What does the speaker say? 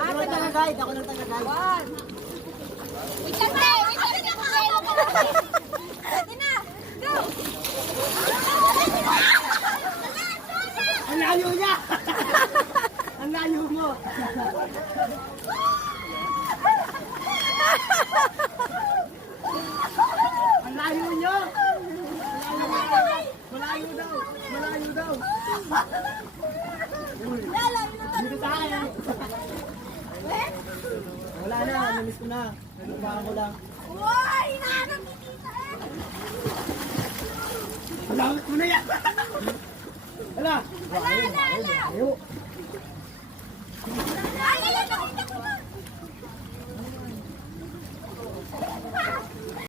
Ako lang taga-guide. Ako lang taga-guide. One. Wait lang, pre. Wait lang. Pwede na. Go. Ang layo niya! Ang layo mo! Ang layo niyo! Malayo daw! Malayo daw! Dito tayo! Wala na, namiss ko na. Nalupahan ko lang. Uy, hinahanap ni Tita eh. Ang langit mo na yan! Hala! Ala. Ayaw!